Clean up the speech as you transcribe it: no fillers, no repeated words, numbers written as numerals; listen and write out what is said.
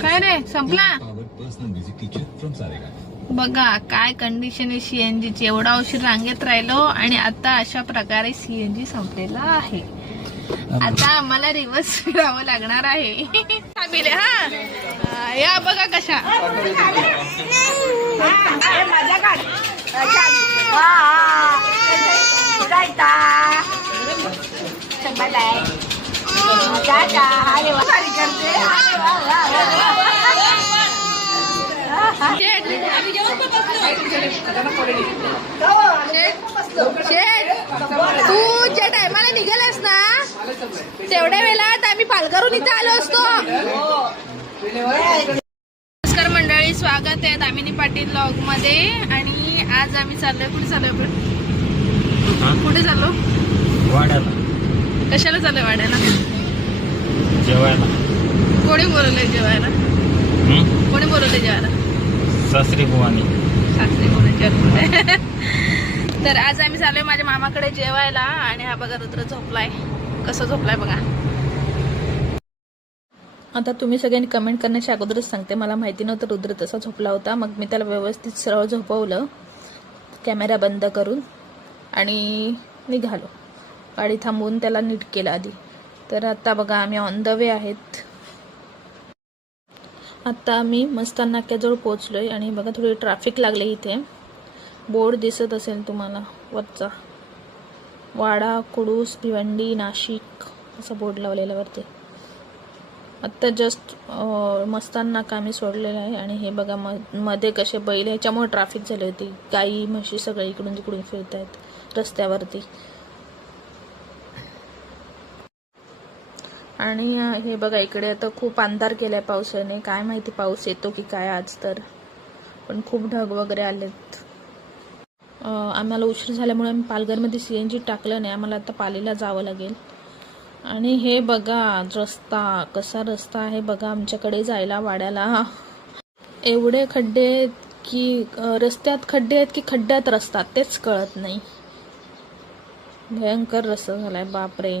काय रे संपला बघा काय कंडिशन आहे सीएनजीची. एवढा उशीर रांगेत राहिलो आणि आता अशा प्रकारे सीएनजी संपलेला आहे. आता आम्हाला रिवर्स फिरावं लागणार आहे. हा या बघा कशा तू ज्या टायमाला निघालास ना तेवढ्या वेळात आम्ही पालघरहून इथे आलो असतो. नमस्कार मंडळी, स्वागत आहे दामिनी पाटील ब्लॉग मध्ये. आणि आज आम्ही चाललोय, कुठे चाललोय आपण? कुठे चाललो? वाड्याला. कशाला चाललोय वाड्याला? जेवायला. कोणी बोलवलंय जेवायला? कोणी बोलवलंय जेवायला? सासरी बुवानी. सासरी बोलायचे. तर आज आम्ही चाललोय माझ्या मामाकडे जेवायला. आणि हा बघा रुद्र झोपलाय. कसं झोपलाय बघा. आता तुम्ही सगळ्यांनी कमेंट करण्याच्या अगोदरच सांगते, मला माहिती नव्हतं रुद्र तसा झोपला होता. मग मी त्याला व्यवस्थित सरळ झोपवलं कॅमेरा बंद करून आणि निघालो. गाडी थांबवून त्याला नीट केलं आधी. तर आता बघा आम्ही ऑन द वे आहेत. आता आम्ही मस्तान नाक्याजवळ पोहोचलोय आणि बघा थोडी ट्रॅफिक लागले. इथे बोर्ड दिसत असेल तुम्हाला वरचा, वाडा, कुडूस, भिवंडी, नाशिक असा बोर्ड लावलेला वरती. आत्ता जस्ट मस्तान नाका आम्ही सोडलेला आहे. आणि हे बघा मध्ये कसे बैल, ह्याच्यामुळे ट्रॅफिक झाली होती. गाई म्हशी सगळे इकडून तिकडून फिरत आहेत रस्त्यावरती. आणि हे बघा इकडे आता खूप अंधार केलाय पावसाने. काय माहिती पाऊस येतो की काय आज तर. पण खूप ढग वगैरे आलेत. आम्हाला उशीर झाल्यामुळे आम्ही पालघरमध्ये सीएनजी टाकलं नाही. आम्हाला आता पालीला जावं लागेल. आणि हे बघा रस्ता, कसा रस्ता आहे बघा आमच्याकडे जायला वाड्याला. एवढे खड्डे आहेत की रस्त्यात खड्डे आहेत की खड्ड्यात रस्ता तेच कळत नाही. भयंकर रस्ता झालाय बापरे.